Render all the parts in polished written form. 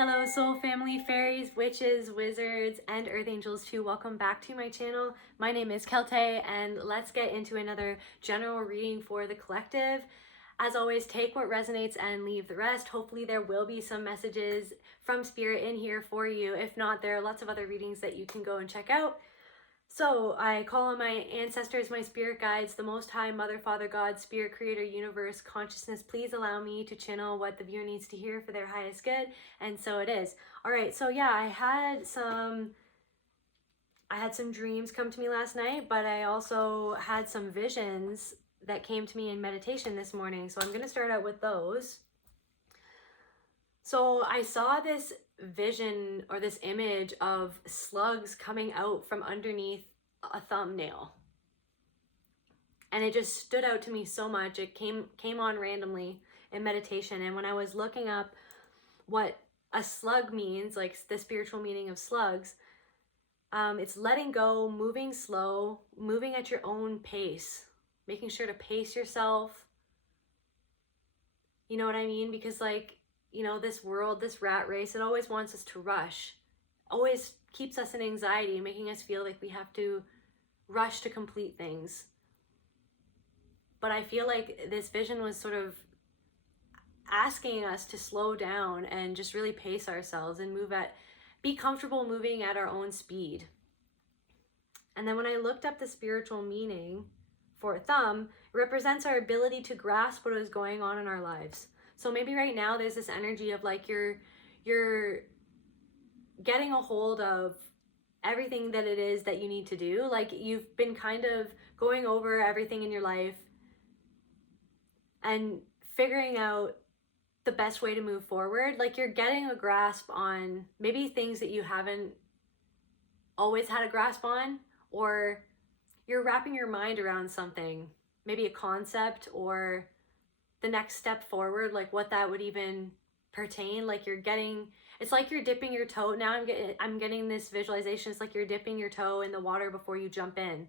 Hello soul family, fairies, witches, wizards, and earth angels too. Welcome back to my channel. My name is Kelte and let's get into another general reading for the collective. As always, take what resonates and leave the rest. Hopefully there will be some messages from spirit in here for you. If not, there are lots of other readings that you can go and check out. So I call on my ancestors, my spirit guides, the Most High, Mother, Father, God, Spirit, Creator, Universe, Consciousness. Please allow me to channel what the viewer needs to hear for their highest good. And so it is. All right. So yeah, I had some dreams come to me last night, but I also had some visions that came to me in meditation this morning. So I'm going to start out with those. So I saw this vision or this image of slugs coming out from underneath a thumbnail. And it just stood out to me so much. It came on randomly in meditation. And when I was looking up what a slug means, like the spiritual meaning of slugs, it's letting go, moving slow, moving at your own pace, making sure to pace yourself. You know what I mean? Because this world, this rat race, it always wants us to rush, always keeps us in anxiety, making us feel like we have to rush to complete things. But I feel like this vision was sort of asking us to slow down and just really pace ourselves and be comfortable moving at our own speed. And then when I looked up the spiritual meaning for a thumb, it represents our ability to grasp what is going on in our lives. So maybe right now there's this energy of like you're getting a hold of everything that it is that you need to do. Like you've been kind of going over everything in your life and figuring out the best way to move forward. Like you're getting a grasp on maybe things that you haven't always had a grasp on, or you're wrapping your mind around something, maybe a concept or the next step forward, like what that would even pertain. Like it's like you're dipping your toe. Now I'm getting this visualization. It's like you're dipping your toe in the water before you jump in.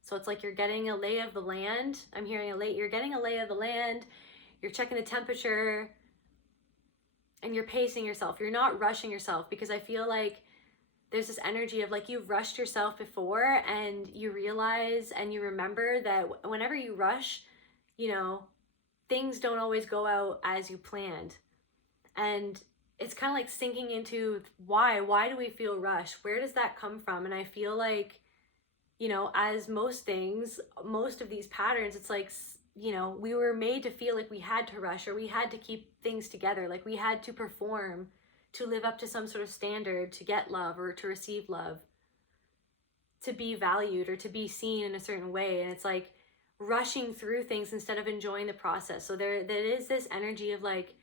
So it's like you're getting a lay of the land. You're getting a lay of the land. You're checking the temperature and you're pacing yourself. You're not rushing yourself, because I feel like there's this energy of like you've rushed yourself before and you realize and you remember that whenever you rush, things don't always go out as you planned. And it's kind of like sinking into why do we feel rushed? Where does that come from? And I feel like, as most things, most of these patterns, it's like, we were made to feel like we had to rush, or we had to keep things together. Like we had to perform to live up to some sort of standard, to get love or to receive love, to be valued or to be seen in a certain way. And it's like rushing through things instead of enjoying the process. So there is this energy of like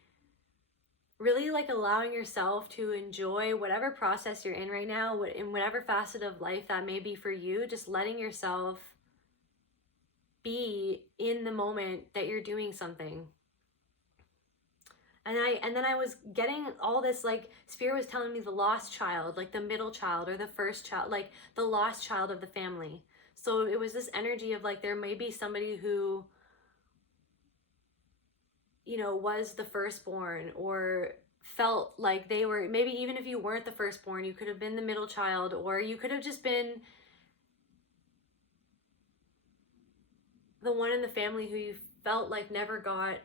really like allowing yourself to enjoy whatever process you're in right now, in whatever facet of life that may be for you, just letting yourself be in the moment that you're doing something. And then I was getting all this, like spirit was telling me the lost child, like the middle child or the first child, like the lost child of the family. So it was this energy of like there may be somebody who was the firstborn, or felt like they were, maybe even if you weren't the firstborn, you could have been the middle child, or you could have just been the one in the family who you felt like never got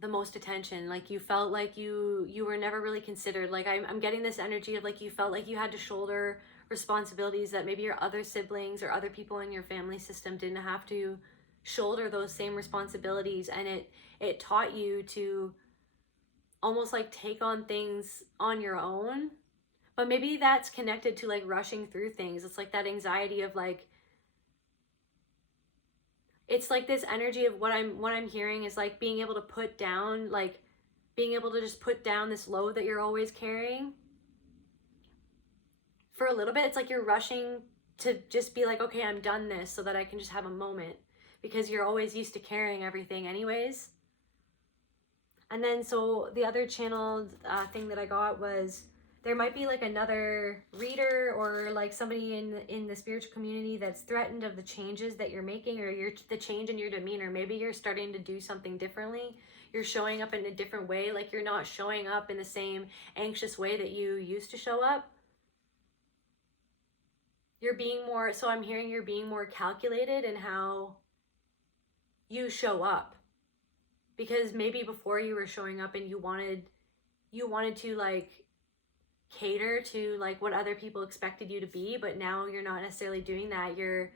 the most attention. Like you felt like you were never really considered. Like I'm getting this energy of like you felt like you had to shoulder responsibilities that maybe your other siblings or other people in your family system didn't have to shoulder those same responsibilities. And it taught you to almost like take on things on your own. But maybe that's connected to like rushing through things. It's like that anxiety of like, it's like this energy of what I'm hearing is like being able to put down, like being able to just put down this load that you're always carrying for a little bit. It's like you're rushing to just be like, okay, I'm done this so that I can just have a moment, because you're always used to carrying everything anyways. And then so the other channeled thing that I got was there might be like another reader or like somebody in the spiritual community that's threatened of the changes that you're making, or the change in your demeanor. Maybe you're starting to do something differently. you're showing up in a different way. Like you're not showing up in the same anxious way that you used to show up. You're being more, so I'm hearing you're being more calculated in how you show up. Because maybe before you were showing up and you wanted to like cater to like what other people expected you to be, but now you're not necessarily doing that. You're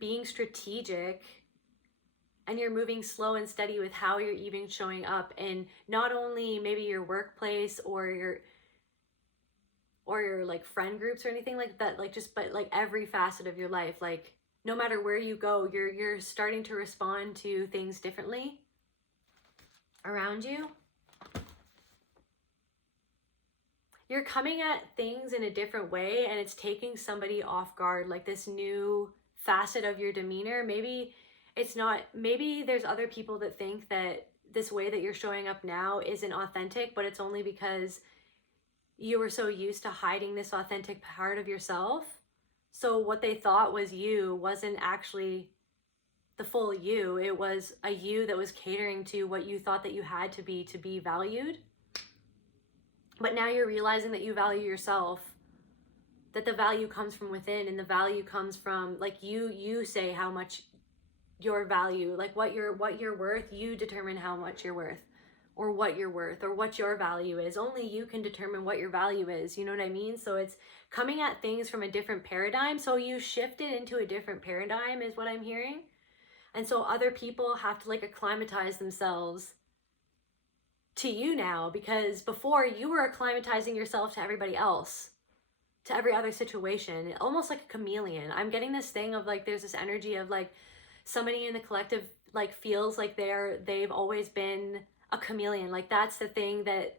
being strategic, and you're moving slow and steady with how you're even showing up in not only maybe your workplace or your like friend groups or anything like that, like just, but like every facet of your life. Like no matter where you go, you're starting to respond to things differently around you. You're coming at things in a different way, and it's taking somebody off guard, like this new facet of your demeanor. Maybe it's not, maybe there's other people that think that this way that you're showing up now isn't authentic, but it's only because you were so used to hiding this authentic part of yourself. So what they thought was you wasn't actually the full you. It was a you that was catering to what you thought that you had to be valued. But now you're realizing that you value yourself, that the value comes from within, and the value comes from like you say how much your value, like what you're worth. You determine how much you're worth, or what you're worth, or what your value is. Only you can determine what your value is. You know what I mean? So it's coming at things from a different paradigm. So you shifted into a different paradigm is what I'm hearing. And so other people have to like acclimatize themselves to you now, because before you were acclimatizing yourself to everybody else, to every other situation, almost like a chameleon. I'm getting this thing of like, there's this energy of like somebody in the collective like feels like they've always been a chameleon. Like that's the thing that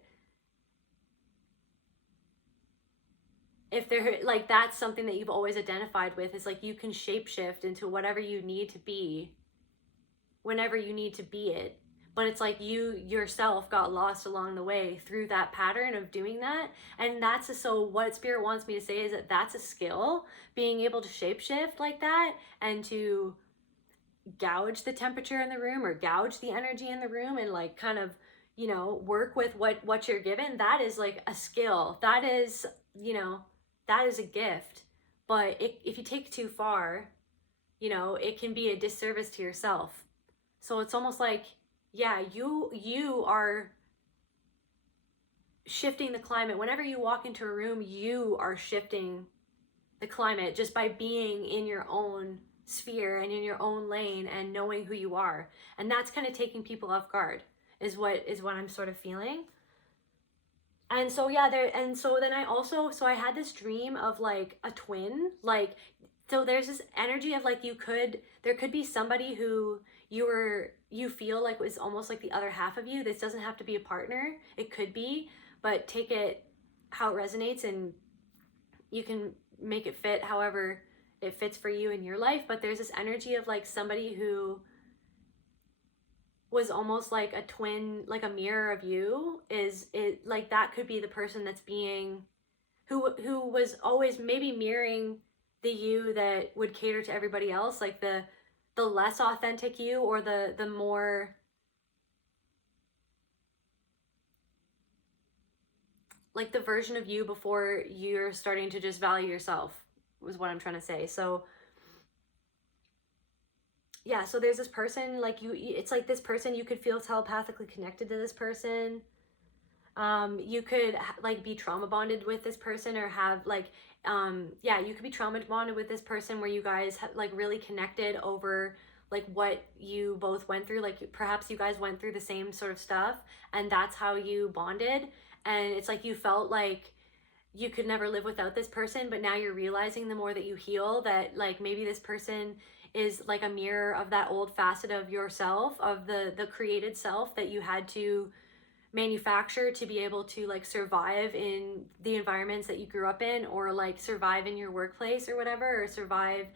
if they're like, that's something that you've always identified with, is like you can shapeshift into whatever you need to be whenever you need to be it. But it's like you yourself got lost along the way through that pattern of doing that. And so what Spirit wants me to say is that that's a skill, being able to shapeshift like that and to gouge the temperature in the room or gouge the energy in the room and like kind of, you know, work with what you're given. That is like a skill. That is, you know, that is a gift. But if you take it too far, you know, it can be a disservice to yourself. So it's almost like, yeah, you are shifting the climate. Whenever you walk into a room, you are shifting the climate just by being in your own sphere and in your own lane and knowing who you are. And that's kind of taking people off guard is what I'm sort of feeling. And so yeah, then I had this dream of like a twin, like, so there's this energy of like there could be somebody who you feel like was almost like the other half of you. This doesn't have to be a partner. It could be, but take it how it resonates, and you can make it fit however it fits for you in your life. But there's this energy of like somebody who was almost like a twin, like a mirror of you. Is it like that could be the person that's being who was always maybe mirroring the you that would cater to everybody else, like the less authentic you, or the more like the version of you before you're starting to just value yourself, was what I'm trying to say. So yeah, so there's this person, like it's like this person, you could feel telepathically connected to this person. You could like be trauma bonded with this person, or have like, you could be trauma bonded with this person where you guys like really connected over like what you both went through. Like perhaps you guys went through the same sort of stuff, and that's how you bonded. And it's like you felt like you could never live without this person, but now you're realizing the more that you heal that like maybe this person is like a mirror of that old facet of yourself, of the created self that you had to manufacture to be able to like survive in the environments that you grew up in, or like survive in your workplace or whatever, or survive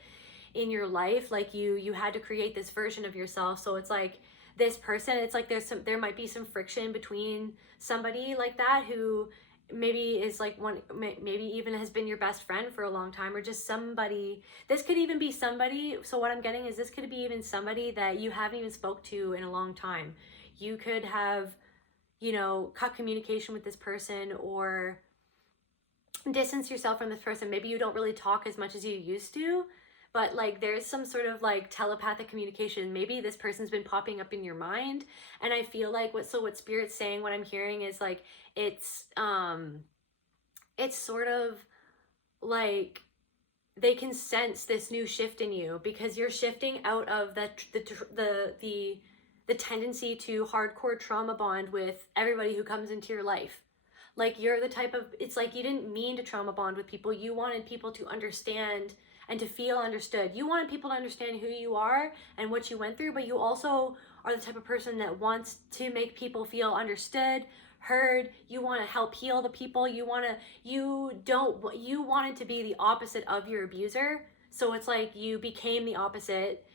in your life. Like you had to create this version of yourself. So it's like this person, it's like there might be some friction between somebody like that who maybe is like one, maybe even has been your best friend for a long time, or just somebody. This could even be somebody, so what I'm getting is this could be even somebody that you haven't even spoke to in a long time. You could have, you know, cut communication with this person or distance yourself from this person. Maybe you don't really talk as much as you used to, but like there's some sort of like telepathic communication. Maybe this person's been popping up in your mind, and I feel like what spirit's saying, what I'm hearing is like it's sort of like they can sense this new shift in you because you're shifting out of the tendency to hardcore trauma bond with everybody who comes into your life. Like you're the type of, it's like you didn't mean to trauma bond with people. You wanted people to understand and to feel understood. You wanted people to understand who you are and what you went through, but you also are the type of person that wants to make people feel understood, heard. You want to help heal the people. You wanted to be the opposite of your abuser. So it's like you became the opposite.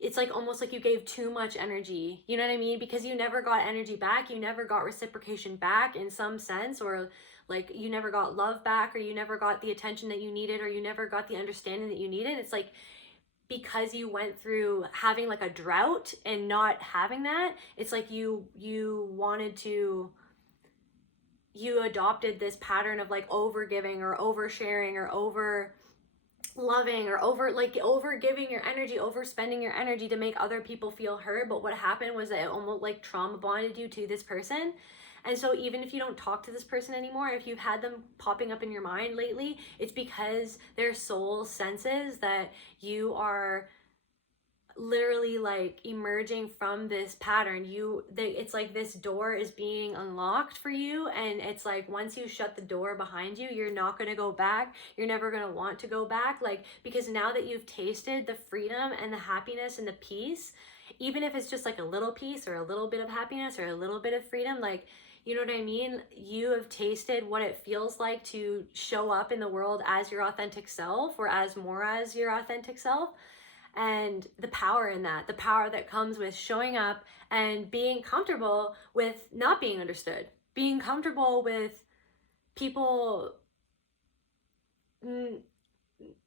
It's like almost like you gave too much energy, you know what I mean? Because you never got energy back, you never got reciprocation back in some sense, or like you never got love back, or you never got the attention that you needed, or you never got the understanding that you needed. It's like because you went through having like a drought and not having that, it's like you adopted this pattern of like over giving or oversharing or over loving or over giving your energy, overspending your energy to make other people feel heard. But what happened was that it almost like trauma bonded you to this person. And so even if you don't talk to this person anymore, if you've had them popping up in your mind lately, it's because their soul senses that you are literally like emerging from this pattern. It's like this door is being unlocked for you, and it's like once you shut the door behind you, you're not going to go back. You're never going to want to go back, like, because now that you've tasted the freedom and the happiness and the peace, even if it's just like a little piece or a little bit of happiness or a little bit of freedom, like, you know what I mean? You have tasted what it feels like to show up in the world as your authentic self, or as your authentic self. And the power in that, the power that comes with showing up and being comfortable with not being understood, being comfortable with people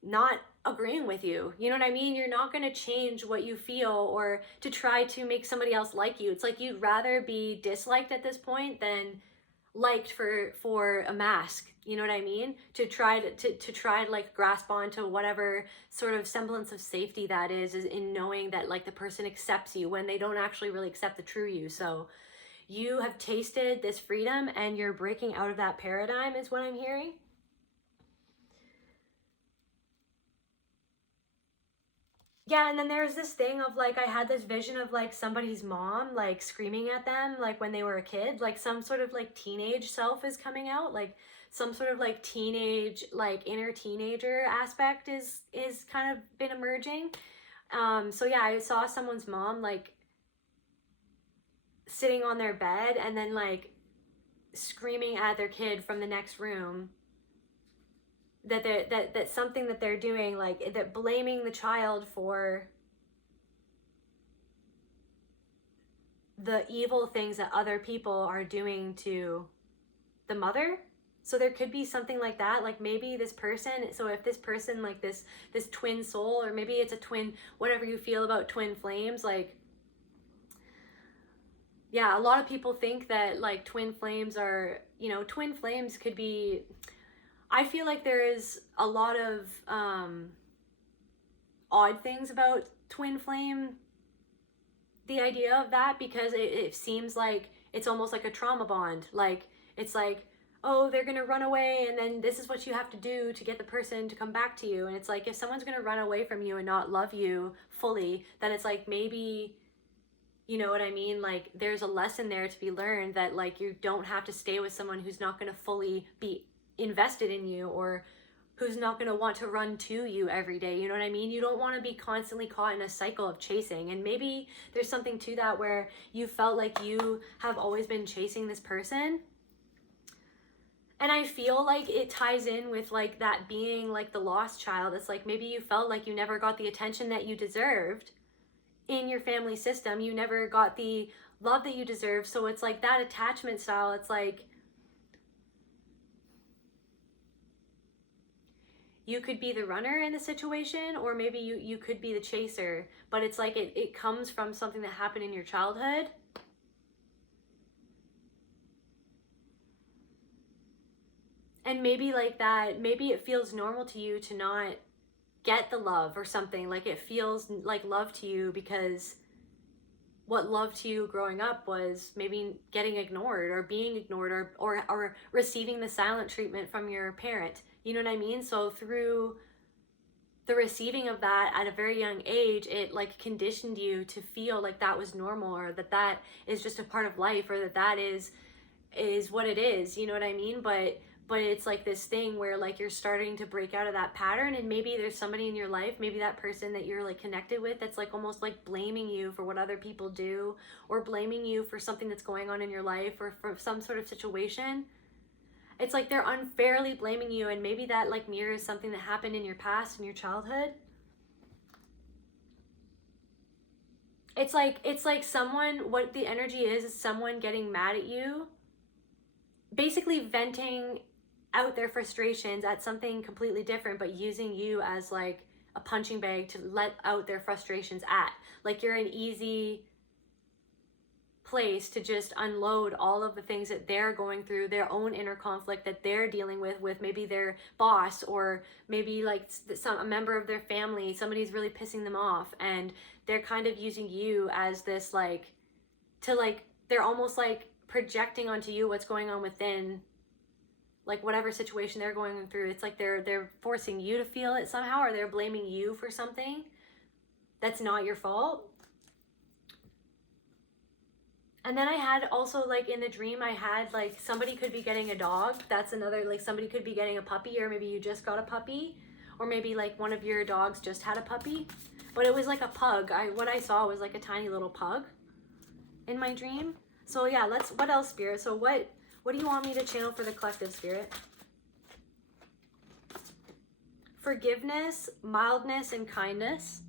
not agreeing with you. You know what I mean? You're not going to change what you feel or to try to make somebody else like you. It's like you'd rather be disliked at this point than liked for a mask. You know what I mean? To try to like grasp onto whatever sort of semblance of safety that is in knowing that like the person accepts you when they don't actually really accept the true you. So you have tasted this freedom and you're breaking out of that paradigm is what I'm hearing. Yeah, and then there's this thing of like, I had this vision of like somebody's mom like screaming at them like when they were a kid, like some sort of like teenage self is coming out, like some sort of like teenage, like inner teenager aspect is kind of been emerging. So yeah, I saw someone's mom like sitting on their bed and then like screaming at their kid from the next room that something that they're doing, like that blaming the child for the evil things that other people are doing to the mother. So there could be something like that, like maybe this person, so if this person like this twin soul, or maybe it's a twin, whatever you feel about twin flames, like yeah, a lot of people think that like twin flames are, you know, twin flames could be, I feel like there is a lot of odd things about twin flame, the idea of that, because it seems like it's almost like a trauma bond. Like it's like, oh, they're gonna run away and then this is what you have to do to get the person to come back to you. And it's like, if someone's gonna run away from you and not love you fully, then it's like maybe, you know what I mean? Like there's a lesson there to be learned that like you don't have to stay with someone who's not gonna fully be invested in you, or who's not going to want to run to you every day. You know what I mean? You don't want to be constantly caught in a cycle of chasing. And maybe there's something to that where you felt like you have always been chasing this person. And I feel like it ties in with like that being like the lost child. It's like maybe you felt like you never got the attention that you deserved in your family system. You never got the love that you deserve. So it's like that attachment style. It's like, you could be the runner in the situation, or maybe you could be the chaser, but it's like it comes from something that happened in your childhood. And maybe like that, maybe it feels normal to you to not get the love or something. Like it feels like love to you because what love to you growing up was maybe getting ignored or being ignored, or receiving the silent treatment from your parent. You know what I mean? So through the receiving of that at a very young age, it like conditioned you to feel like that was normal, or that is just a part of life, or that is what it is. You know what I mean? But it's like this thing where like you're starting to break out of that pattern, and maybe there's somebody in your life, maybe that person that you're like connected with, that's like almost like blaming you for what other people do, or blaming you for something that's going on in your life, or for some sort of situation. It's like they're unfairly blaming you, and maybe that like mirrors something that happened in your past, in your childhood. It's like someone, what the energy is someone getting mad at you, basically venting out their frustrations at something completely different, but using you as like a punching bag to let out their frustrations at. Like you're an easy place to just unload all of the things that they're going through, their own inner conflict that they're dealing with maybe their boss, or maybe like a member of their family, somebody's really pissing them off, and they're kind of using you as this like, to like, they're almost like projecting onto you what's going on within, like whatever situation they're going through. It's like they're forcing you to feel it somehow, or they're blaming you for something that's not your fault. And then I had also like in the dream, I had like somebody could be getting a dog. That's another, like somebody could be getting a puppy, or maybe you just got a puppy, or maybe like one of your dogs just had a puppy. But it was like a pug. What I saw was like a tiny little pug in my dream. So yeah, what else, Spirit? So what do you want me to channel for the collective, Spirit? Forgiveness, mildness, and kindness.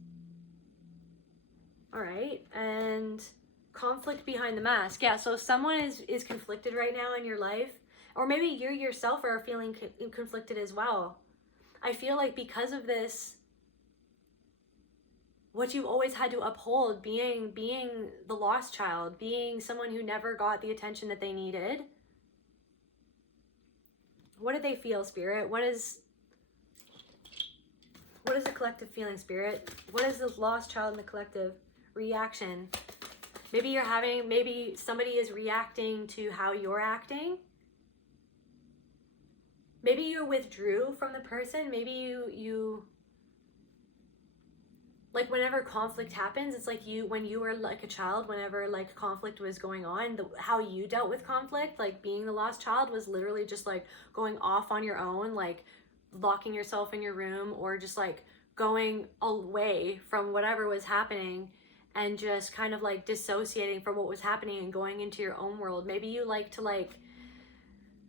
All right, and conflict behind the mask. Yeah, so someone is conflicted right now in your life, or maybe you yourself are feeling conflicted as well. I feel like because of this, what you've always had to uphold, being the lost child, being someone who never got the attention that they needed. What did they feel, Spirit? What is the collective feeling, Spirit? What is the lost child in the collective reaction? Maybe somebody is reacting to how you're acting. Maybe you withdrew from the person. Maybe you like whenever conflict happens, it's like when you were like a child, whenever like conflict was going on, how you dealt with conflict, like being the lost child, was literally just like going off on your own, like locking yourself in your room, or just like going away from whatever was happening, and just kind of like dissociating from what was happening and going into your own world. Maybe you like to like,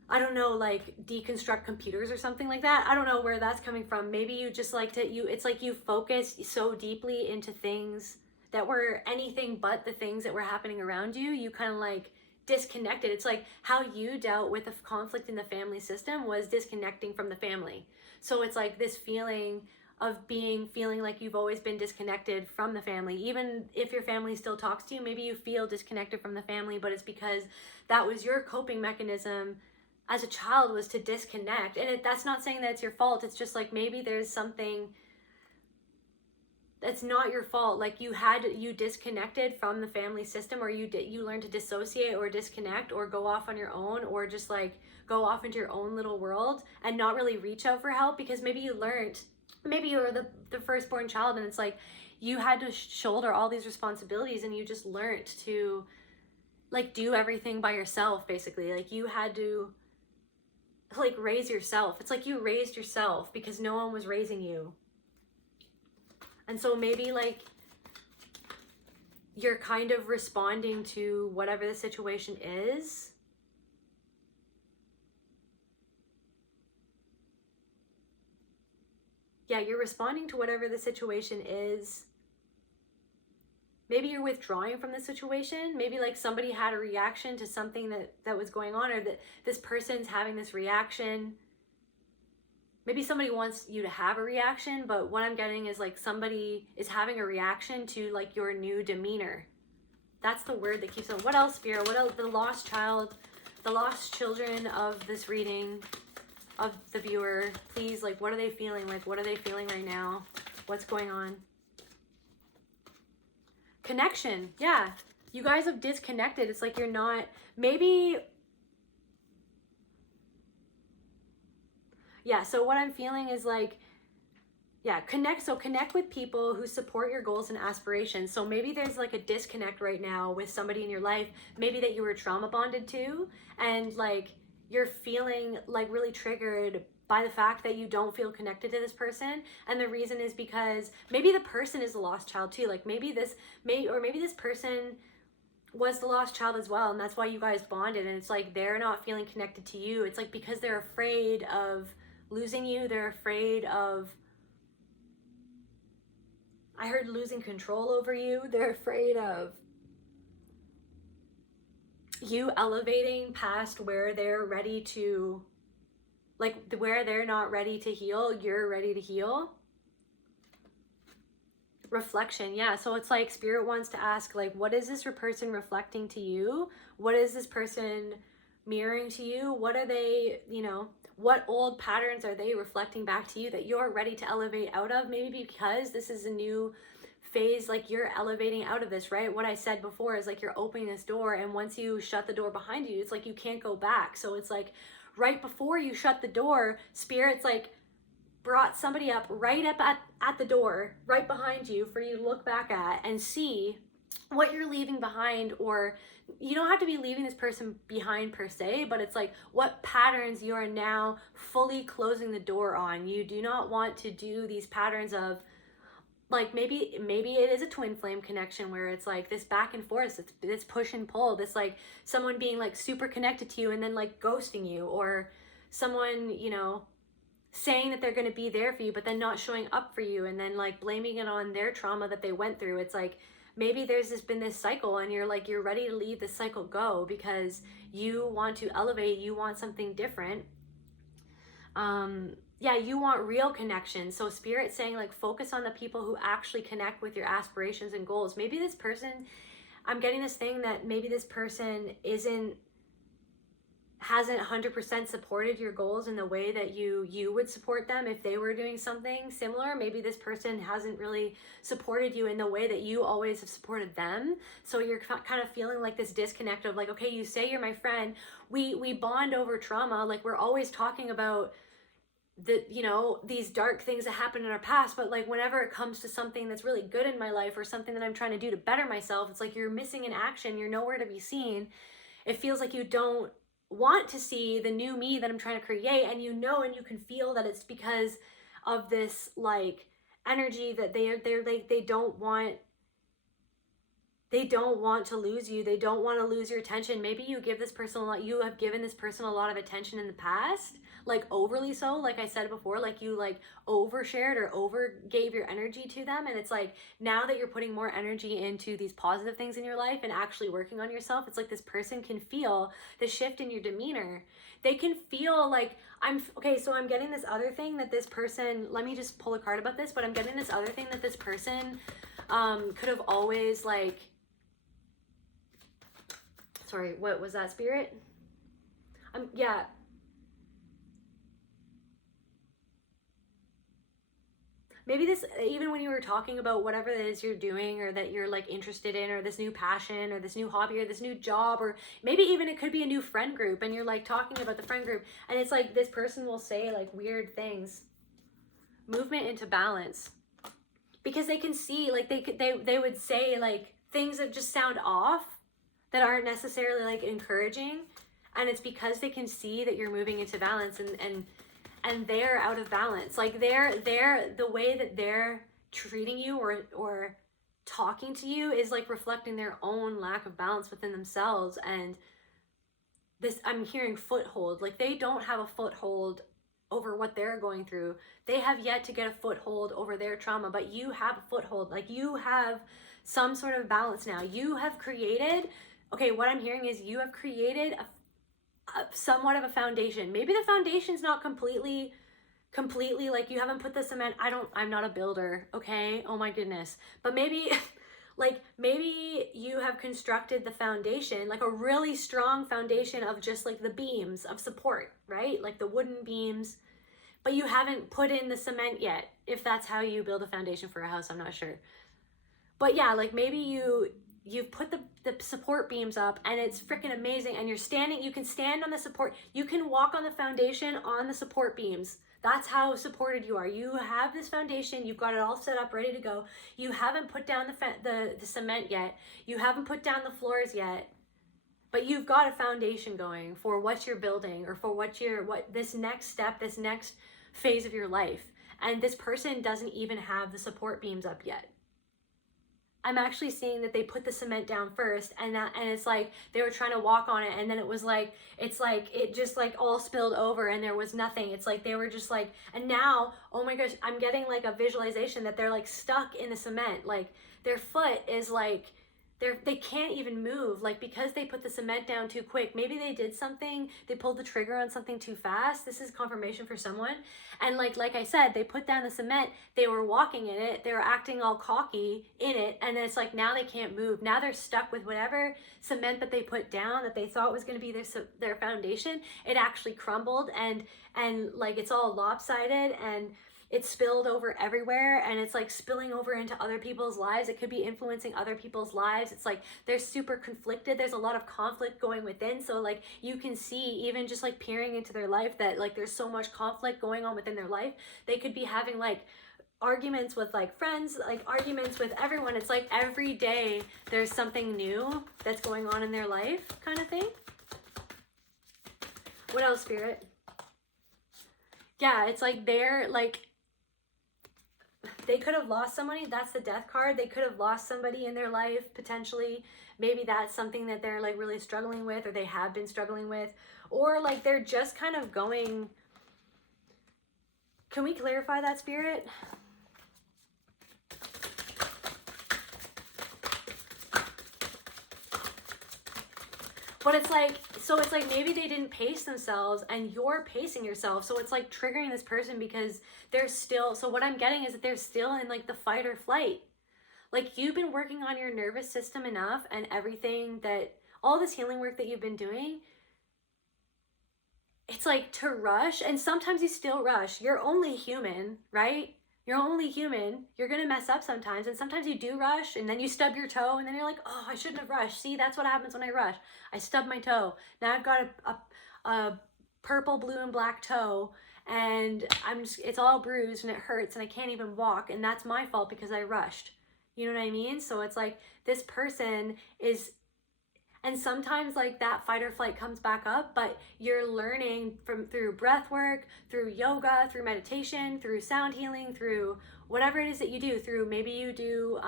I don't know, like deconstruct computers or something like that. I don't know where that's coming from. Maybe you just like to, it's like you focus so deeply into things that were anything but the things that were happening around you. You kind of like disconnected. It's like how you dealt with the conflict in the family system was disconnecting from the family. So it's like this feeling of feeling like you've always been disconnected from the family. Even if your family still talks to you, maybe you feel disconnected from the family, but it's because that was your coping mechanism as a child, was to disconnect. And that's not saying that it's your fault. It's just like maybe there's something that's not your fault. Like you disconnected from the family system, or you learned to dissociate or disconnect or go off on your own, or just like go off into your own little world and not really reach out for help, because maybe you were the firstborn child, and it's like you had to shoulder all these responsibilities, and you just learned to like do everything by yourself, basically. Like you had to like raise yourself. It's like you raised yourself because no one was raising you. And so maybe like you're kind of responding to whatever the situation is. Yeah, you're responding to whatever the situation is. Maybe you're withdrawing from the situation. Maybe like somebody had a reaction to something that was going on, or that this person's having this reaction. maybe somebody wants you to have a reaction, but what I'm getting is like somebody is having a reaction to like your new demeanor. That's the word that keeps on. What else, Spirit? What else? The lost child, the lost children of this reading, of the viewer. Please, like, what are they feeling? Like, what are they feeling right now? What's going on? Connection. Yeah. You guys have disconnected. It's like you're not, maybe. Yeah, so what I'm feeling is like, yeah, connect with people who support your goals and aspirations. So maybe there's like a disconnect right now with somebody in your life, maybe that you were trauma bonded to, and like you're feeling like really triggered by the fact that you don't feel connected to this person. And the reason is because maybe the person is a lost child too. Like maybe this person was the lost child as well, and that's why you guys bonded. And it's like they're not feeling connected to you. It's like because they're afraid of losing you. They're afraid of, I heard, losing control over you. They're afraid of you elevating past where they're ready to, like where they're not ready to heal, you're ready to heal. Reflection. Yeah, so it's like Spirit wants to ask, like, what is this person reflecting to you? What is this person mirroring to you? What are they, you know, what old patterns are they reflecting back to you that you're ready to elevate out of? Maybe because this is a new phase, like you're elevating out of this, right? What I said before is like you're opening this door, and once you shut the door behind you, it's like you can't go back. So it's like right before you shut the door, Spirit's like brought somebody up right up at the door, right behind you, for you to look back at and see what you're leaving behind. Or you don't have to be leaving this person behind per se, but it's like what patterns you are now fully closing the door on. You do not want to do these patterns of, like, maybe it is a twin flame connection where it's like this back and forth, it's this push and pull, this like someone being like super connected to you and then like ghosting you, or someone, you know, saying that they're going to be there for you but then not showing up for you, and then like blaming it on their trauma that they went through. It's like maybe there's been this cycle, and you're like, you're ready to leave this cycle go because you want to elevate, you want something different. Yeah, you want real connection. So Spirit's saying like focus on the people who actually connect with your aspirations and goals. Maybe this person, I'm getting this thing that maybe this person hasn't 100% supported your goals in the way that you would support them if they were doing something similar. Maybe this person hasn't really supported you in the way that you always have supported them. So you're kind of feeling like this disconnect of like, okay, you say you're my friend, we bond over trauma, like we're always talking about the, you know, these dark things that happened in our past, but like whenever it comes to something that's really good in my life or something that I'm trying to do to better myself, it's like you're missing in action, you're nowhere to be seen. It feels like you don't want to see the new me that I'm trying to create, and you know, and you can feel that it's because of this like energy that they're like they don't want to lose you. They don't want to lose your attention. Maybe you give this person a lot, you have given this person a lot of attention in the past, like overly so, like I said before, like you like overshared or over gave your energy to them. And it's like now that you're putting more energy into these positive things in your life and actually working on yourself, it's like this person can feel the shift in your demeanor. They can feel like so I'm getting this other thing that this person, let me just pull a card about this, but I'm getting this other thing that this person could have always like, sorry, what was that, Spirit? Yeah. Maybe this, even when you were talking about whatever it is you're doing or that you're like interested in, or this new passion or this new hobby or this new job, or maybe even it could be a new friend group and you're like talking about the friend group, and it's like this person will say like weird things. Movement into balance. Because they can see, like they would say like things that just sound off, that aren't necessarily like encouraging, and it's because they can see that you're moving into balance, and they're out of balance. Like they're the way that they're treating you or talking to you is like reflecting their own lack of balance within themselves. And this, I'm hearing foothold, like they don't have a foothold over what they're going through. They have yet to get a foothold over their trauma, but you have a foothold. Like you have some sort of balance now. You have created, okay, what I'm hearing is you have created a somewhat of a foundation. Maybe the foundation's not completely completely, like you haven't put the cement, I'm not a builder, okay? Oh my goodness. But maybe like maybe you have constructed the foundation, like a really strong foundation of just like the beams of support, right? Like the wooden beams, but you haven't put in the cement yet. If that's how you build a foundation for a house, I'm not sure. But yeah, like maybe you've put the support beams up and it's freaking amazing, and you can stand on the support, you can walk on the foundation on the support beams. That's how supported you are. You have this foundation, you've got it all set up, ready to go. You haven't put down the cement yet. You haven't put down the floors yet. But you've got a foundation going for what you're building, or for what this next step, this next phase of your life. And this person doesn't even have the support beams up yet. I'm actually seeing that they put the cement down first, and it's like they were trying to walk on it, and then it just like all spilled over and there was nothing. It's like they were just like, and now, oh my gosh, I'm getting like a visualization that they're like stuck in the cement. Like their foot is like, they can't even move, like because they put the cement down too quick. Maybe they did something, they pulled the trigger on something too fast. This is confirmation for someone. And like I said, they put down the cement, they were walking in it, they were acting all cocky in it, and it's like now they can't move. Now they're stuck with whatever cement that they put down that they thought was going to be their foundation. It actually crumbled, and like it's all lopsided, and it's spilled over everywhere, and it's like spilling over into other people's lives. It could be influencing other people's lives. It's like they're super conflicted. There's a lot of conflict going within. So like you can see, even just like peering into their life, that like there's so much conflict going on within their life. They could be having like arguments with like friends, like arguments with everyone. It's like every day there's something new that's going on in their life, kind of thing. What else, Spirit? Yeah, it's like they could have lost somebody. That's the Death card. They could have lost somebody in their life, potentially. Maybe that's something that they're like really struggling with, or they have been struggling with, or like they're just kind of going. Can we clarify that, Spirit? But it's like, so it's like maybe they didn't pace themselves and you're pacing yourself. So it's like triggering this person because they're still, so what I'm getting is that they're still in like the fight or flight. Like you've been working on your nervous system enough, and everything that, all this healing work that you've been doing, it's like to rush, and sometimes you still rush. You're only human, right? You're only human. You're going to mess up sometimes, and sometimes you do rush, and then you stub your toe, and then you're like, oh, I shouldn't have rushed. See, that's what happens when I rush. I stub my toe. Now I've got a purple, blue, and black toe, and it's all bruised, and it hurts, and I can't even walk, and that's my fault because I rushed. You know what I mean? So it's like this person is, and sometimes like that fight or flight comes back up, but you're learning through breath work, through yoga, through meditation, through sound healing, through whatever it is that you do, through maybe you do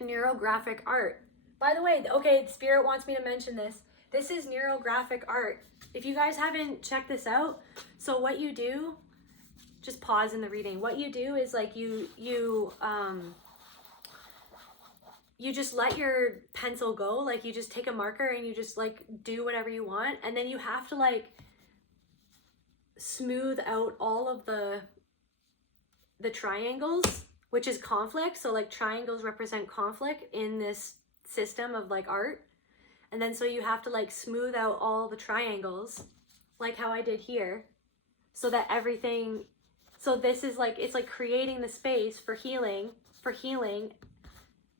neurographic art. By the way, okay, Spirit wants me to mention this. This is neurographic art. If you guys haven't checked this out, so what you do, just pause in the reading. What you do is like you just let your pencil go, like you just take a marker and you just like do whatever you want, and then you have to like smooth out all of the triangles, which is conflict. So like triangles represent conflict in this system of like art, and then so you have to like smooth out all the triangles, like how I did here, so that everything, so this is like, it's like creating the space for healing.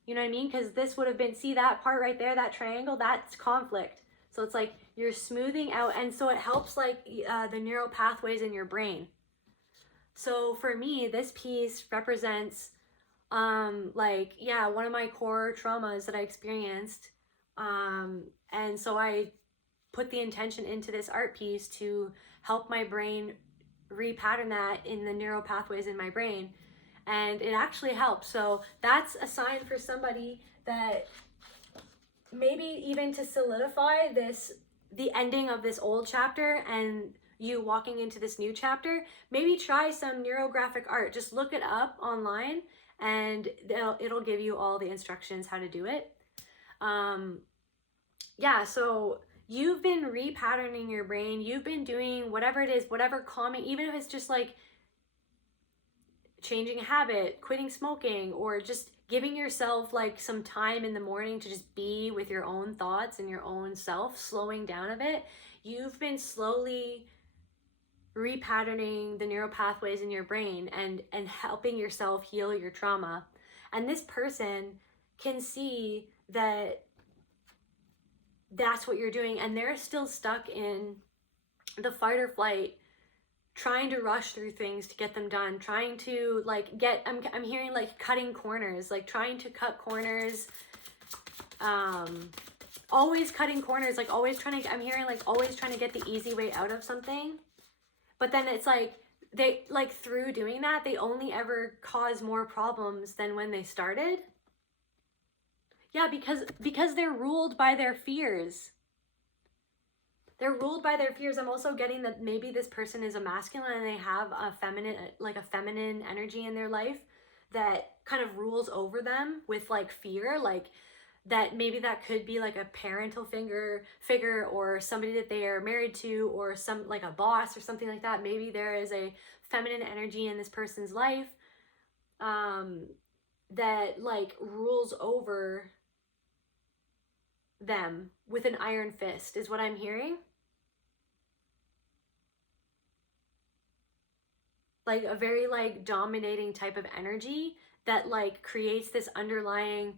You know what I mean? Because this would have been, see that part right there, that triangle, that's conflict. So it's like you're smoothing out, and so it helps like the neural pathways in your brain. So for me, this piece represents like, yeah, one of my core traumas that I experienced. And so I put the intention into this art piece to help my brain repattern that in the neural pathways in my brain. And it actually helps. So that's a sign for somebody that maybe even to solidify this, the ending of this old chapter and you walking into this new chapter, maybe try some neurographic art. Just look it up online and it'll give you all the instructions how to do it. Yeah, so you've been repatterning your brain. You've been doing whatever it is, whatever calming, even if it's just like changing a habit, quitting smoking, or just giving yourself like some time in the morning to just be with your own thoughts and your own self, slowing down a bit, you've been slowly repatterning the neural pathways in your brain and helping yourself heal your trauma. And this person can see that that's what you're doing, and they're still stuck in the fight or flight, trying to rush through things to get them done, trying to like get, I'm hearing like cutting corners, like trying to cut corners, always cutting corners, like always trying to, I'm hearing like always trying to get the easy way out of something. But then it's like, they like through doing that, they only ever cause more problems than when they started. Yeah, because they're ruled by their fears. They're ruled by their fears. I'm also getting that maybe this person is a masculine and they have a feminine energy in their life that kind of rules over them with like fear, like that maybe that could be like a parental figure or somebody that they are married to, or some like a boss or something like that. Maybe there is a feminine energy in this person's life that like rules over them with an iron fist, is what I'm hearing. Like a very like dominating type of energy that like creates this underlying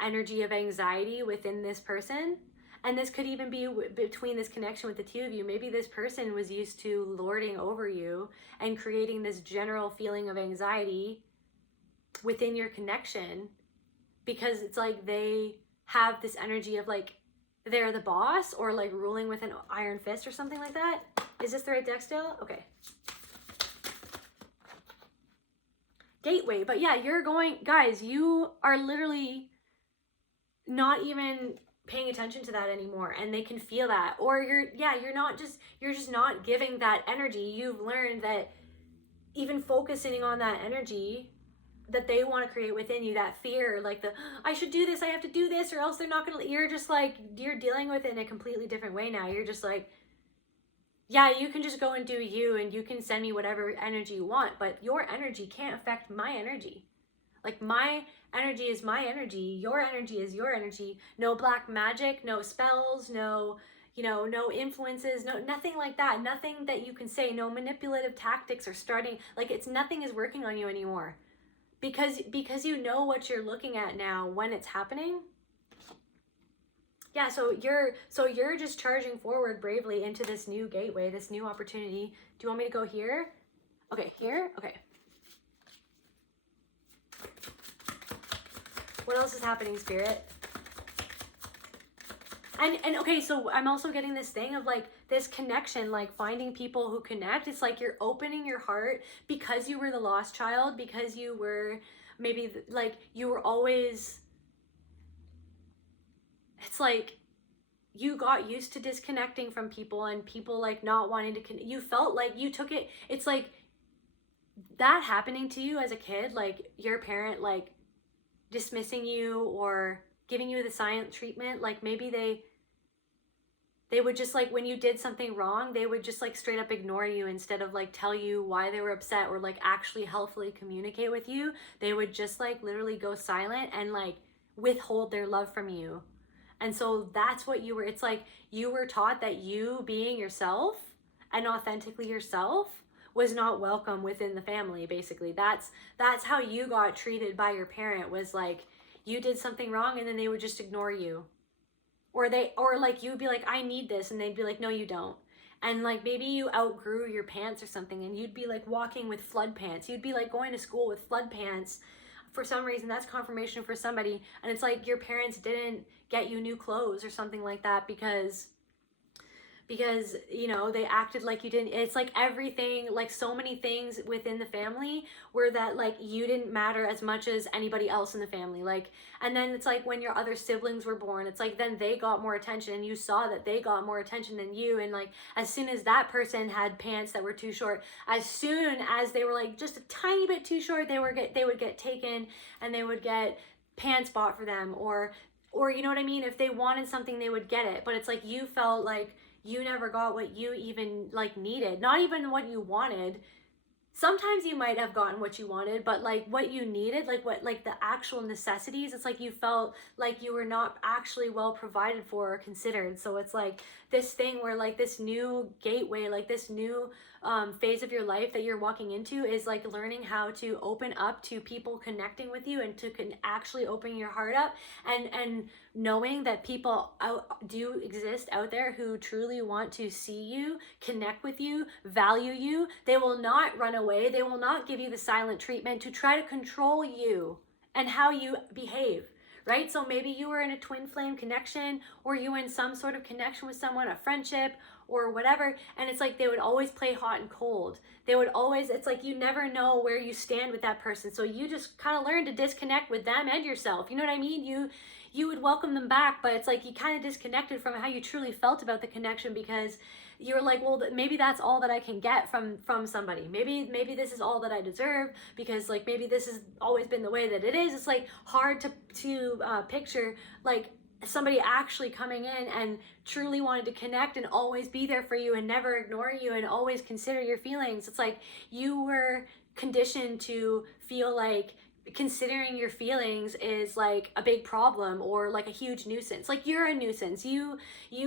energy of anxiety within this person. And this could even be between this connection with the two of you. Maybe this person was used to lording over you and creating this general feeling of anxiety within your connection, because it's like they have this energy of like they're the boss, or like ruling with an iron fist or something like that. Is this the right deck still? Okay. Gateway. But yeah, you're going, guys, you are literally not even paying attention to that anymore, and they can feel that. Or you're just not giving that energy. You've learned that even focusing on that energy that they want to create within you, that fear, like the I should do this, I have to do this, or else they're not gonna, you're just like, you're dealing with it in a completely different way now. You're just like, yeah, you can just go and do you, and you can send me whatever energy you want, but your energy can't affect my energy. Like my energy is my energy, your energy is your energy. No black magic, no spells, no, no influences, no, nothing like that. Nothing that you can say, no manipulative tactics or starting, like it's nothing is working on you anymore. Because you know what you're looking at now when it's happening. Yeah, so you're just charging forward bravely into this new gateway, this new opportunity. Do you want me to go here? Okay, here? Okay. What else is happening, Spirit? And okay, so I'm also getting this thing of like this connection, like finding people who connect. It's like you're opening your heart because you were the lost child, because you were maybe like you were always, it's like you got used to disconnecting from people and people like not wanting to you felt like you took it, it's like that happening to you as a kid, like your parent like dismissing you or giving you the silent treatment. Like maybe they would just like, when you did something wrong, they would just like straight up ignore you instead of like tell you why they were upset or like actually healthfully communicate with you. They would just like literally go silent and like withhold their love from you. And so that's what you were, it's like you were taught that you being yourself and authentically yourself was not welcome within the family. Basically, that's how you got treated by your parent, was like you did something wrong and then they would just ignore you. Or like you would be like, I need this, and they'd be like, no, you don't. And like maybe you outgrew your pants or something, and you'd be like walking with flood pants. You'd be like going to school with flood pants. For some reason, that's confirmation for somebody. And it's like your parents didn't get you new clothes or something like that because they acted like you didn't. It's like everything, like so many things within the family were that like you didn't matter as much as anybody else in the family. Like, and then it's like when your other siblings were born, it's like then they got more attention and you saw that they got more attention than you. And like as soon as that person had pants that were too short, as soon as they were like just a tiny bit too short, they would get taken and they would get pants bought for them, or you know what I mean? If they wanted something, they would get it. But it's like you felt like you never got what you even like needed, not even what you wanted. sometimes you might have gotten what you wanted, but like what you needed, like what, like the actual necessities, it's like you felt like you were not actually well provided for or considered. So it's like this thing where like this new gateway, like this new phase of your life that you're walking into is like learning how to open up to people connecting with you, and to actually open your heart up, and knowing that people do exist out there who truly want to see you, connect with you, value you. They will not run away. They will not give you the silent treatment to try to control you and how you behave. Right? So maybe you were in a twin flame connection, or you were in some sort of connection with someone, a friendship or whatever, and it's like they would always play hot and cold. They would always, it's like you never know where you stand with that person. So you just kind of learn to disconnect with them and yourself. You know what I mean? You would welcome them back, but it's like you kind of disconnected from how you truly felt about the connection, because you're like, well, maybe that's all that I can get from somebody. Maybe this is all that I deserve, because like maybe this has always been the way that it is. It's like hard to picture like somebody actually coming in and truly wanted to connect and always be there for you and never ignore you and always consider your feelings. It's like you were conditioned to feel like considering your feelings is like a big problem or like a huge nuisance. Like you're a nuisance. You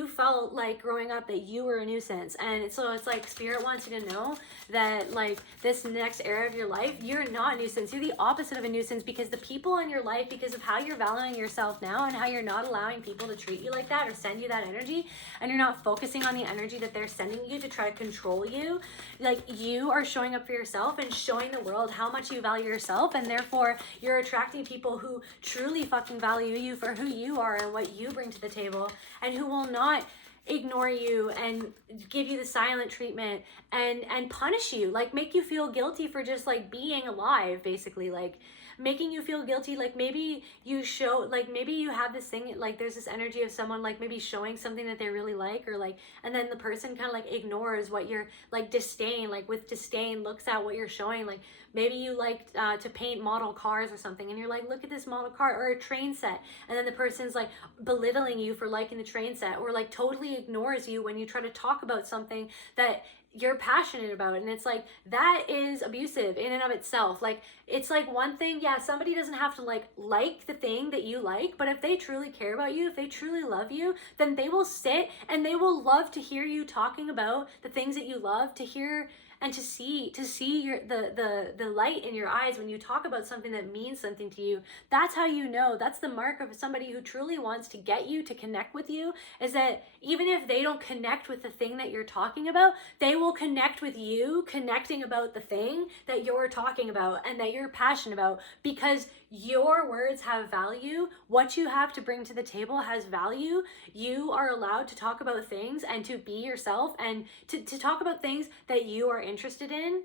felt like growing up that you were a nuisance. And so it's like spirit wants you to know that like this next era of your life, you're not a nuisance. You're the opposite of a nuisance, because the people in your life, because of how you're valuing yourself now and how you're not allowing people to treat you like that or send you that energy, and you're not focusing on the energy that they're sending you to try to control you, like you are showing up for yourself and showing the world how much you value yourself, and therefore you're attracting people who truly fucking value you for who you are and what you bring to the table, and who will not ignore you and give you the silent treatment and punish you, like make you feel guilty for just like being alive, basically, like making you feel guilty. Like maybe you show, like maybe you have this thing, like there's this energy of someone like maybe showing something that they really like, or like, and then the person kind of like ignores what you're like, disdain, like with disdain looks at what you're showing. Like maybe you like to paint model cars or something, and you're like, look at this model car or a train set, and then the person's like belittling you for liking the train set, or like totally ignores you when you try to talk about something that you're passionate about. And it's like, that is abusive in and of itself. Like it's like one thing, yeah, somebody doesn't have to like the thing that you like, but if they truly care about you, if they truly love you, then they will sit and they will love to hear you talking about the things that you love, to hear and to see your the light in your eyes when you talk about something that means something to you. That's how you know. That's the mark of somebody who truly wants to get you to connect with you, is that even if they don't connect with the thing that you're talking about, they will connect with you connecting about the thing that you're talking about and that you're passionate about, because your words have value. What you have to bring to the table has value. You are allowed to talk about things and to be yourself, and to talk about things that you are interested in,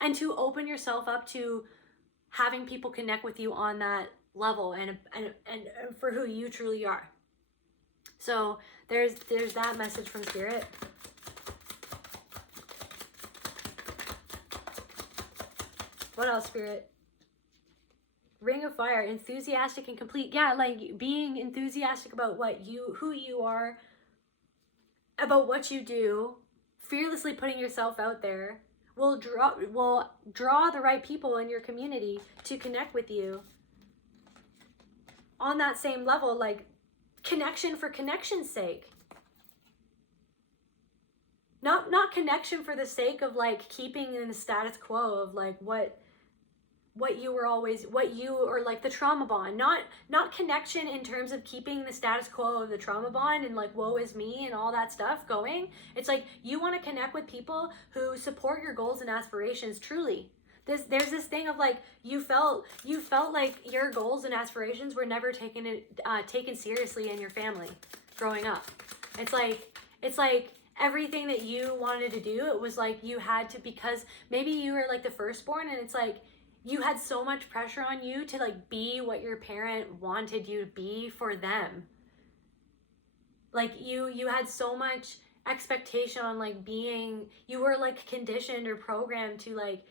and to open yourself up to having people connect with you on that level and for who you truly are. So there's that message from Spirit. What else, Spirit? Ring of Fire, enthusiastic and complete. Yeah, like being enthusiastic about who you are, about what you do, fearlessly putting yourself out there will draw the right people in your community to connect with you on that same level, like connection for connection's sake. Not connection for the sake of like keeping in the status quo of like what you were always, or like the trauma bond, not connection in terms of keeping the status quo of the trauma bond and like woe is me and all that stuff going. It's like you want to connect with people who support your goals and aspirations truly. There's this thing of like you felt like your goals and aspirations were never taken seriously in your family growing up. It's like everything that you wanted to do, it was like you had to, because maybe you were like the firstborn, and it's like you had so much pressure on you to like be what your parent wanted you to be for them. Like you had so much expectation on like being, you were like conditioned or programmed to like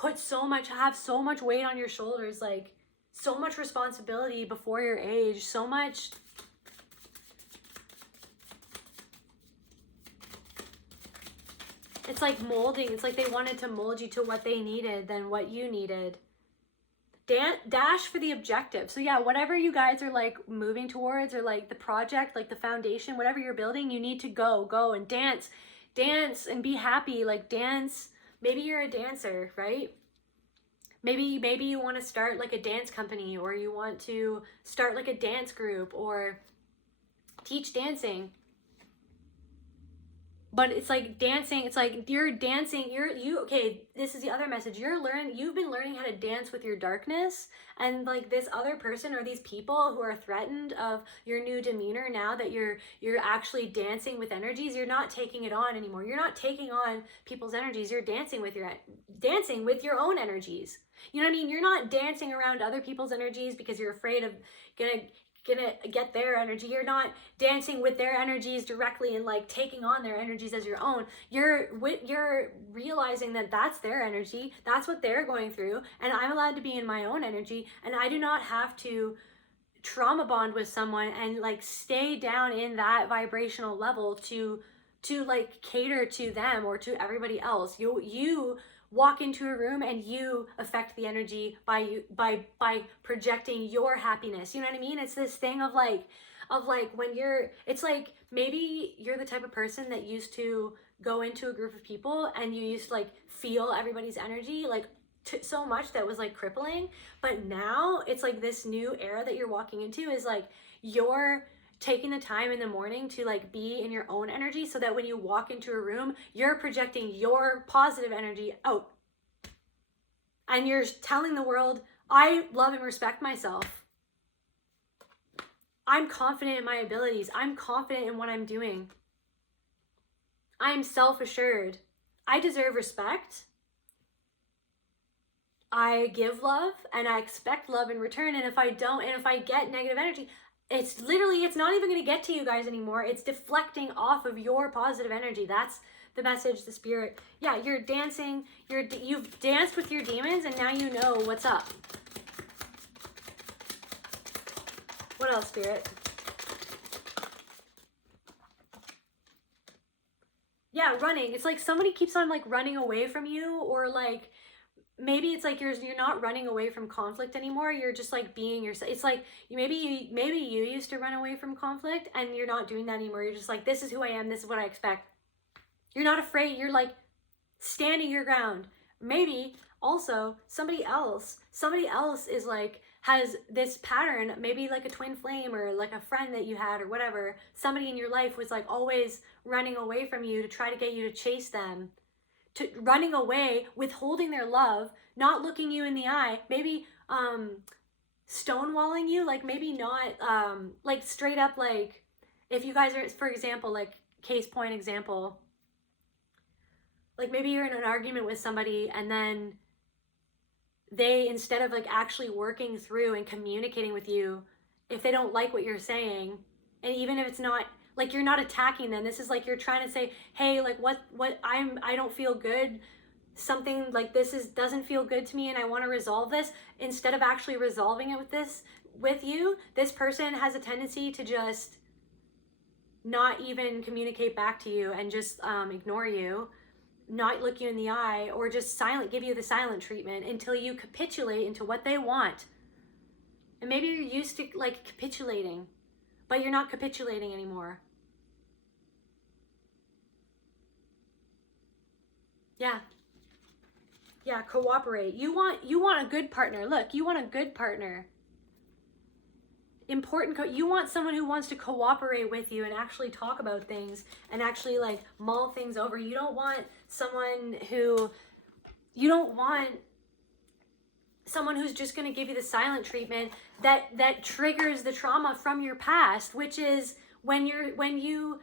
have so much weight on your shoulders, like so much responsibility before your age, so much It's like molding. It's like they wanted to mold you to what they needed than what you needed. Dash for the objective. So yeah, whatever you guys are like moving towards, or like the project, like the foundation, whatever you're building, you need to go and dance and be happy. Like dance. Maybe you're a dancer, right? Maybe you want to start like a dance company, or you want to start like a dance group, or teach dancing. But it's like dancing, it's like you're dancing, okay, this is the other message. You've been learning how to dance with your darkness, and like this other person or these people who are threatened of your new demeanor, now that you're actually dancing with energies, you're not taking it on anymore. You're not taking on people's energies. You're dancing with your own energies. You know what I mean? You're not dancing around other people's energies because you're afraid of gonna get their energy. You're not dancing with their energies directly and like taking on their energies as your own. You're realizing that that's their energy, that's what they're going through, and I'm allowed to be in my own energy, and I do not have to trauma bond with someone and like stay down in that vibrational level to like cater to them or to everybody else. You walk into a room and you affect the energy by projecting your happiness. You know what I mean? It's this thing of like when it's like maybe you're the type of person that used to go into a group of people and you used to like feel everybody's energy like so much that was like crippling. But now it's like this new era that you're walking into is like you're taking the time in the morning to like be in your own energy, so that when you walk into a room, you're projecting your positive energy out. And you're telling the world, I love and respect myself. I'm confident in my abilities. I'm confident in what I'm doing. I'm self-assured. I deserve respect. I give love and I expect love in return. And if I don't, and if I get negative energy, it's not even going to get to you guys anymore. It's deflecting off of your positive energy. That's the message, the spirit. Yeah, you're dancing. You've danced with your demons, and now you know what's up. What else, spirit? Yeah, running. It's like somebody keeps on like running away from you, or like maybe it's like you're not running away from conflict anymore. You're just like being yourself. It's like maybe you used to run away from conflict, and you're not doing that anymore. You're just like, this is who I am. This is what I expect. You're not afraid. You're like standing your ground. Maybe also somebody else is like has this pattern, maybe like a twin flame or like a friend that you had or whatever. Somebody in your life was like always running away from you to try to get you to chase them. To running away, withholding their love, not looking you in the eye, maybe stonewalling you, like maybe not like straight up, like if you guys are, for example, like case point example, like maybe you're in an argument with somebody and then they, instead of like actually working through and communicating with you, if they don't like what you're saying, and even if it's not like you're not attacking them, this is like you're trying to say, hey, like what I don't feel good, something like this doesn't feel good to me, and I want to resolve this. Instead of actually resolving it with you, this person has a tendency to just not even communicate back to you and just ignore you, not look you in the eye, or just give you the silent treatment until you capitulate into what they want. And maybe you're used to like capitulating, but you're not capitulating anymore. Yeah, cooperate. You want a good partner. Look, you want a good partner. You want someone who wants to cooperate with you and actually talk about things and actually like mull things over. You don't want someone who's just going to give you the silent treatment that triggers the trauma from your past, which is when you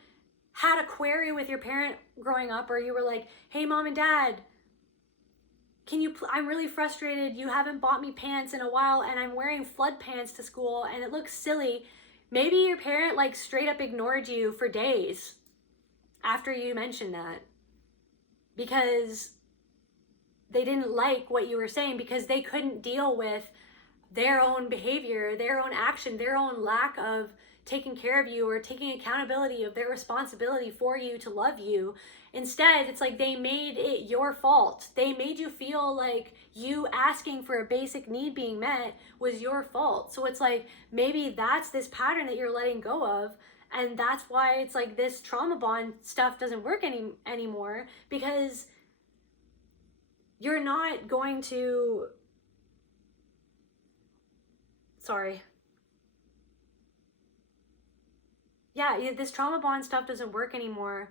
had a query with your parent growing up, or you were like, hey, mom and dad, I'm really frustrated. You haven't bought me pants in a while, and I'm wearing flood pants to school, and it looks silly. Maybe your parent like straight up ignored you for days after you mentioned that, because they didn't like what you were saying, because they couldn't deal with their own behavior, their own action, their own lack of taking care of you or taking accountability of their responsibility for you to love you. Instead, it's like they made it your fault. They made you feel like you asking for a basic need being met was your fault. So it's like maybe that's this pattern that you're letting go of, and that's why it's like this trauma bond stuff doesn't work anymore, because you're not going to, this trauma bond stuff doesn't work anymore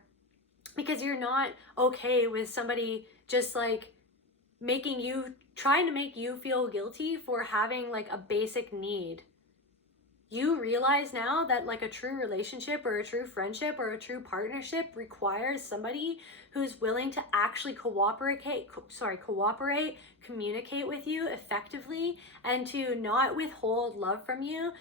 because you're not okay with somebody just like trying to make you feel guilty for having like a basic need. You realize now that like a true relationship or a true friendship or a true partnership requires somebody who's willing to actually cooperate, communicate with you effectively, and to not withhold love from you,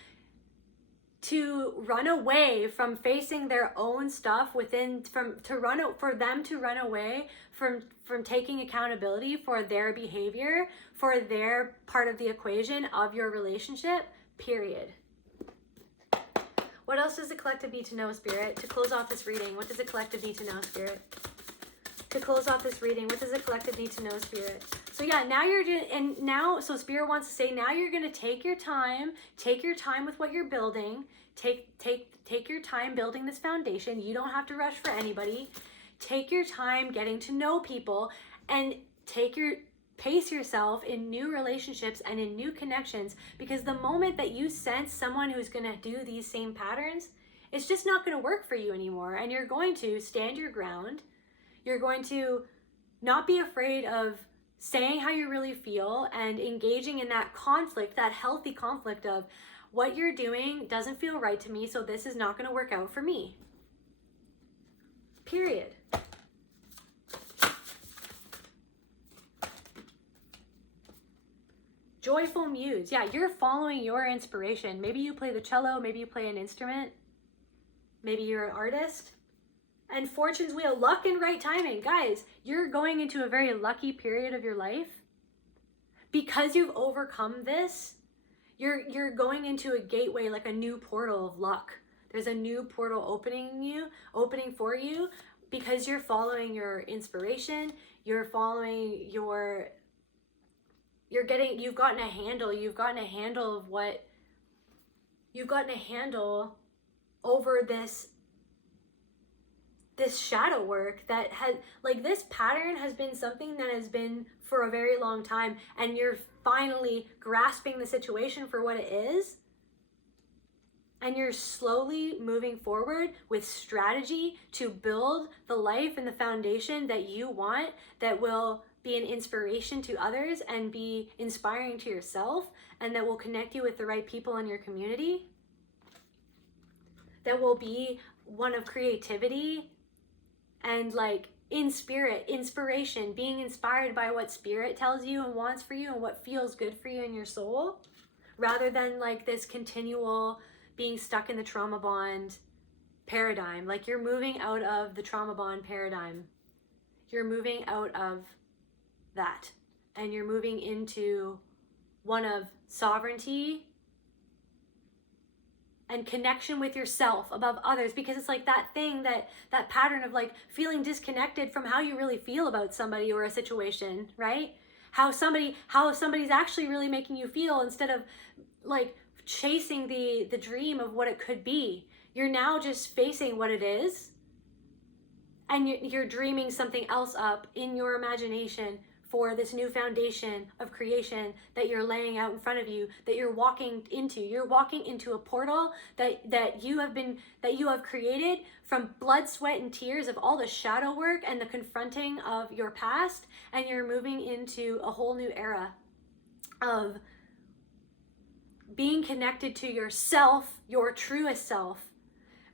to run away from facing their own stuff for them to run away from taking accountability for their behavior, for their part of the equation of your relationship, period. What else does the collective need to know, Spirit? To close off this reading, what does the collective need to know, Spirit? To close off this reading, what does the collective need to know, Spirit? So yeah, now you're doing, and now, so Spirit wants to say, now you're going to take your time with what you're building. Take your time building this foundation. You don't have to rush for anybody. Take your time getting to know people, and pace yourself in new relationships and in new connections, because the moment that you sense someone who's going to do these same patterns, it's just not going to work for you anymore, and you're going to stand your ground. You're going to not be afraid of saying how you really feel and engaging in that conflict, that healthy conflict of what you're doing doesn't feel right to me, so this is not going to work out for me. Period. Joyful muse. Yeah, you're following your inspiration. Maybe you play the cello, maybe you play an instrument, maybe you're an artist. And fortune's wheel, luck and right timing. Guys, you're going into a very lucky period of your life. Because you've overcome this, you're going into a gateway, like a new portal of luck. There's a new portal opening for you, because you're following your inspiration, you've gotten a handle over this shadow work that has, like, this pattern has been something that has been for a very long time, and you're finally grasping the situation for what it is, and you're slowly moving forward with strategy to build the life and the foundation that you want, that will be an inspiration to others and be inspiring to yourself, and that will connect you with the right people in your community, that will be one of creativity and like inspiration, being inspired by what Spirit tells you and wants for you and what feels good for you in your soul, rather than like this continual being stuck in the trauma bond paradigm. Like, you're moving out of the trauma bond paradigm. You're moving out of that, and you're moving into one of sovereignty and connection with yourself above others, because it's like that thing, that pattern of like feeling disconnected from how you really feel about somebody or a situation, right? How somebody's actually really making you feel, instead of like chasing the dream of what it could be. You're now just facing what it is, and you're dreaming something else up in your imagination for this new foundation of creation that you're laying out in front of you, that you're walking into. You're walking into a portal that you have created from blood, sweat, and tears of all the shadow work and the confronting of your past, and you're moving into a whole new era of being connected to yourself, your truest self,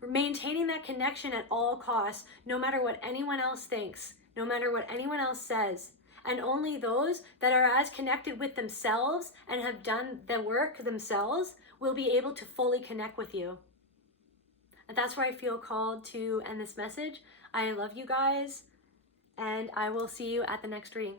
maintaining that connection at all costs, no matter what anyone else thinks, no matter what anyone else says. And only those that are as connected with themselves and have done the work themselves will be able to fully connect with you. And that's where I feel called to end this message. I love you guys, and I will see you at the next reading.